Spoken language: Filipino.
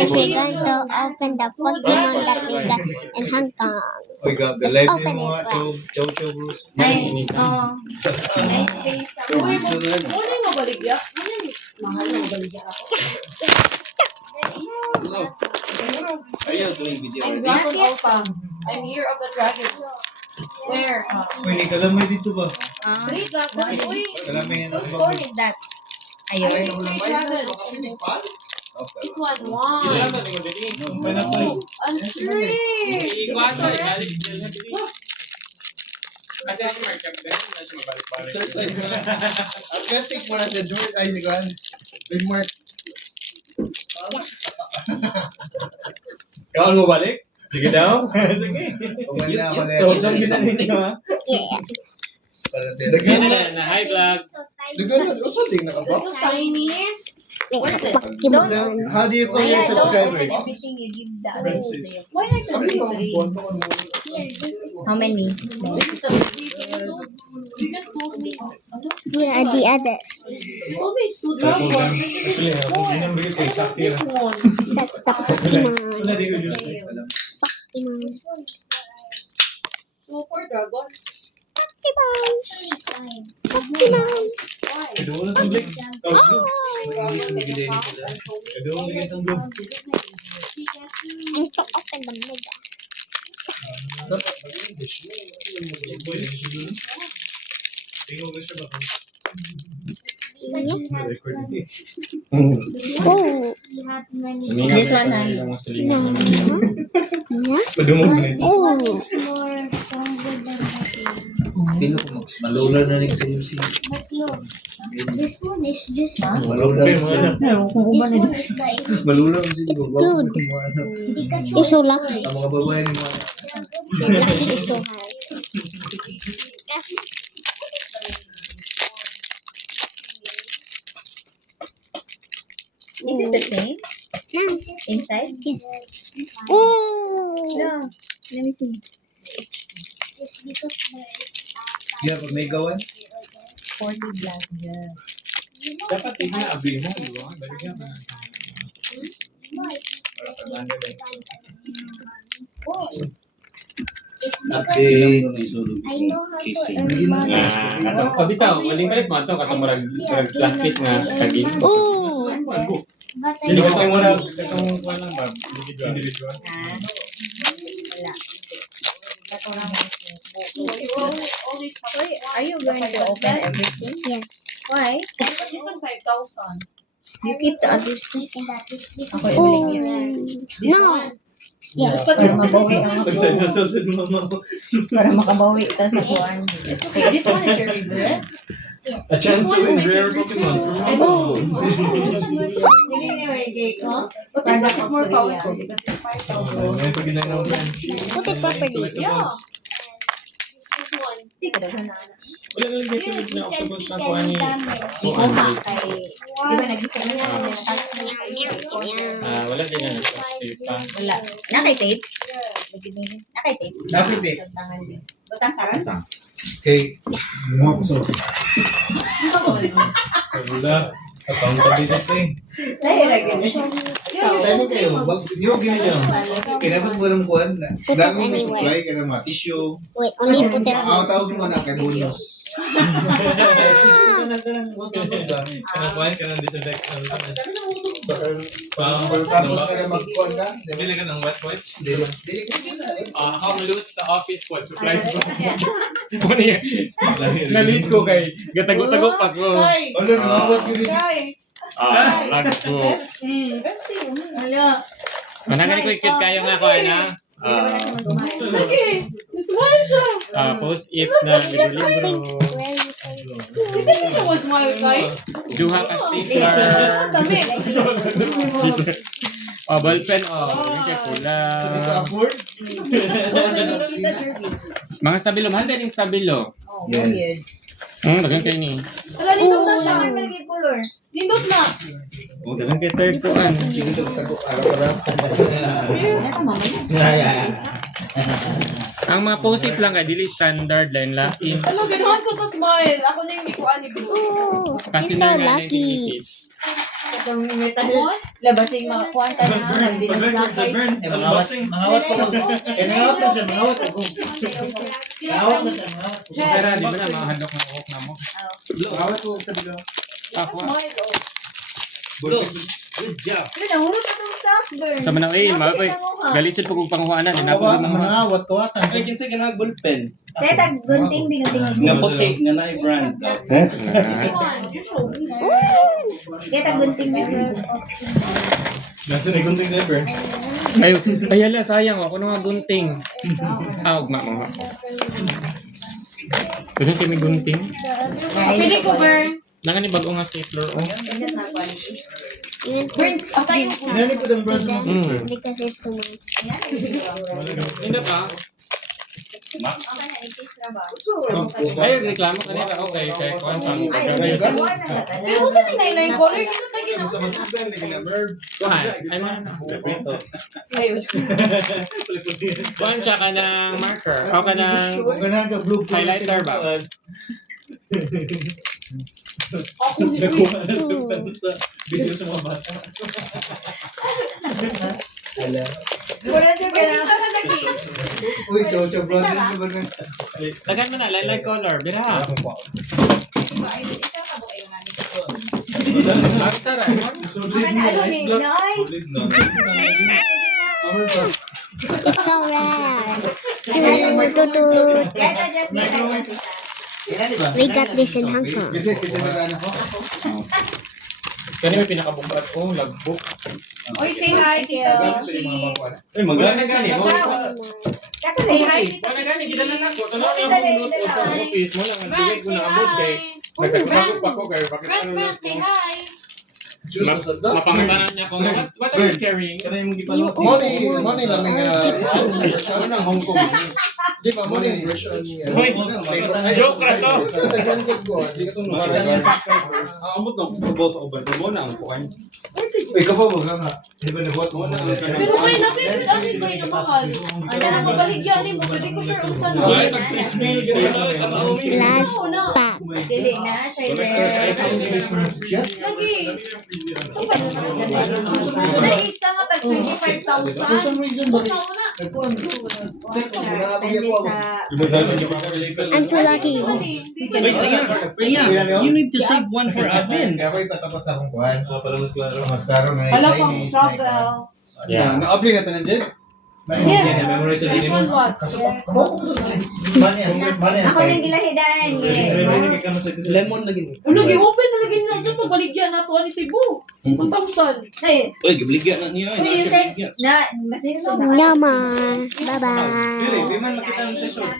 And we're going to open the Pokemon that we got in Hong Kong. We got the Let's live open mo it, nga, Chow Bruce. Ay, oo. Nice face. Uy, mo na yung mabaligya? Mahal na mabaligya ako. Ayaw, ito yung video. I'm Dragon Opa. I'm Year of the Dragon. Where? Uy, may kalamay dito ba? Three Dragon. Uy, Kalamay nga Whose nasa phone bag. is that? I Ayun. have three Dragon. Okay. This one, one. Two, and three. Athletic mo na sa George. Ay, si Juan. Big Mark. Kawan mo balik? Sige daw. Sige. Uman na ako na So, itong ginanin niyo ha? Yeah. Dagan na. Na high vlog. Dagan na. O, saan din nakabox? So tiny. Like Pokemon. How do you call your Don't subscribers? open everything you give the Francis. Why not Sabi ko, three? buwan ko mo. How many? This is the you just told me. Here are the others. You told me it's two Actually, Dragon. ako ginamit kay Sakti. This one. That's the Pokemon. Wala di ko just Pokemon. So four Dragon. Pokemon. Pokemon. Kado na itong blik. Kado na itong blik. And to open the mega. Tingnan mo siya ba? Yeah. Recording. Oh. This one, ha? Yeah. Yeah. Padumog na ito. Oh. Pino ko, malula na rin sa UC. This one is just Malula Okay, sa mga na. this one is like malula ang sila. good. Pikachu. You're so lucky. Ang mga babae ni mga Lucky is so high. Is it the same? Inside? Oh. No. Let me see. Just because there is you have a mega one? 40 black. Yeah. Dapat tingnan na abi mo, di ba? Baligyan mo na. Para paganda din. Update. I know how to earn money. Katong pabitaw, maling balik mo ato katong murag plastic nga tagin. Oh. But I Dili know katong how murag to katong kuan lang ba? Individual. Ah. Wala. Always Sorry, are you going to open everything? Yes. Why? This one 5,000. You keep the others too. and that is Ako Oh. ibigay. This No. one. Yes. Para mabawi ang ako. Nagsasal sa mama ko. Para makabawi ta sa kuan. Okay, this one is your favorite. A chance to win rare Pokemon. Oh. But this one is more powerful because it's 5,000. Ngayon pag ginagawa mo yan. Put it properly. Yeah. This one. Wala lang din sa na octopus na kuan ni. Kuha kay. Di ba nagising niya? Wala din na plastic pa. Wala. Nakay tape? Nakay tape? Nakay tape. Butang ka? Okay. Gumawa ko sa Wala. Katong tabi dito eh. tayo mo kayo. Yung ginagawa. Kinabot mo ng kuwan. Put it Dami mo anywhere. supply ka ng mga tissue. Wait, only put it Ang tawag mo na kay bonus. Tissue ka na ka lang. Huwag ka magdami. Kanang kuhan ka ng disinfect. Tapos ka na magkuhan ka. Bili ka ng wet wipes. Dili ka na. Loot sa office po, supplies ko. Ano yan? Nalit ko kay gatago-tago pa ko. Try. Ano, nawawag yun rin. Try. Lag ko. Best thing. Wala. Manangani ko ikit kayo nga ko na. Sige. Smile siya. Post-it na libro-libro. Hindi siya was smile kay. Duha ka stapler. Dami. Ballpen, ganyan kay pula. Hindi ka afford? Mga stabilo, mahal din yung stabilo. Yes. Dagan kayo ni. Wala, nindot na siya. Nindot na. Dagan kayo tayo kuan. Sige ka tago. Araw-araw. Ang mga post-it lang kay dili standard line lain. Ano, ginawan ko sa smile. Ako na yung mikuan ni Blue. Oh, Kasi you're so na nga lucky. benefits. Itong metal. Labasing makakuha ka na. Dinas na guys. Mangawat ko. Mangawat na siya, mangawat ako. Mangawat na siya, mangawat ko. Pero di ba na mga handok na uhok na mo? Mangawat ko sa bilo. Takwa. Good job. Pero nahurot na itong soft burn. Sa manang mapay. Galisin pag panghuanan. Mangawat ko atan. Ay, kinsa ganag ballpen. Teta, gunting, bingunting. Nga puti, nga na brand. Teta, gunting, bingunting. Nasa na gunting never. Ay, ala, sayang. Ako na nga gunting. Ugma mga. Pwede kayo may gunting? Pili ko, Bern. Naka ni bagong nga stapler. Oh. Even Bern, tayo po. Nani ko ng bronze mo. because it's too much. Hindi pa. Ay, reklamo kanila. Okay, check. One time. Pero kung saan yung line color, dito tayo ginawa. Kuhan. Ay, man. Ayos. Kuhan siya ka ng marker. O ka ng Ganahan ka blue. highlighter ba? Ako ni Nakuha na sa video sa mga bata. Ala. Wala dyan ka na. Isa na lagi. Uy, chow bronze sa bronze. Tagan mo na. Light color. Bira. Ang sara. Baka na ano ni, nice. It's so rare. Tututut. Teta, just make it. We got this in Hong Kong. Kani may pinakabukrat ko. Lagbuk. Oy, say hi, Tita Vinci. Ay, Wala magana na gani. Teka, Say say hi, hi. Tita Wala gani. Kita na nako. Ito Okay, lang dali, yung bunot ko sa dali. office mo lang. Ang Brand, tugay ko say na abot kay. hi. Nagkakabagok pa ko kayo. Bakit Brand, ano Brand, lang say ko? hi. Mapangasanan niya ko. What are you carrying? Kana yung gipalo. Money lamang Ano ang Hong Kong? di ba money version niya. Hoy, joke ra to. Nagangkot ko. Di ka itong amot ng tubo sa uban. Tubo na ang kuhan. Ikaw pa mo nga. Di ba nabuhat mo na ang Pero kayo na, baby, ano yung kayo na mahal? Ano na mabaligyan ni mo, pwede ko sure kung saan mo. Last pack. Dili na, siya rare. Lagi. So, paano na nagdala? Na isa nga tag 25,000. For some reason, bakit? Ano na? Nagkuhan ko. I'm so lucky. You need to save one for Avin. Kaya ako ipatapat sa akong kuhan. Para mas klaro. Mas klaro na Wala pang travel. Yeah. Na-apply na tanan dyan? Yes. Memorize sa This din mo. one what? Ako nang gilahidan. Lemon lagi. Ano, gi-open na lagi na sa pabaligyan na to ni Cebu. 1,000. Ay, Uy, gibligyan na niya. you said, na, mas nito na. Naman. Bye-bye. Di man makita ang session.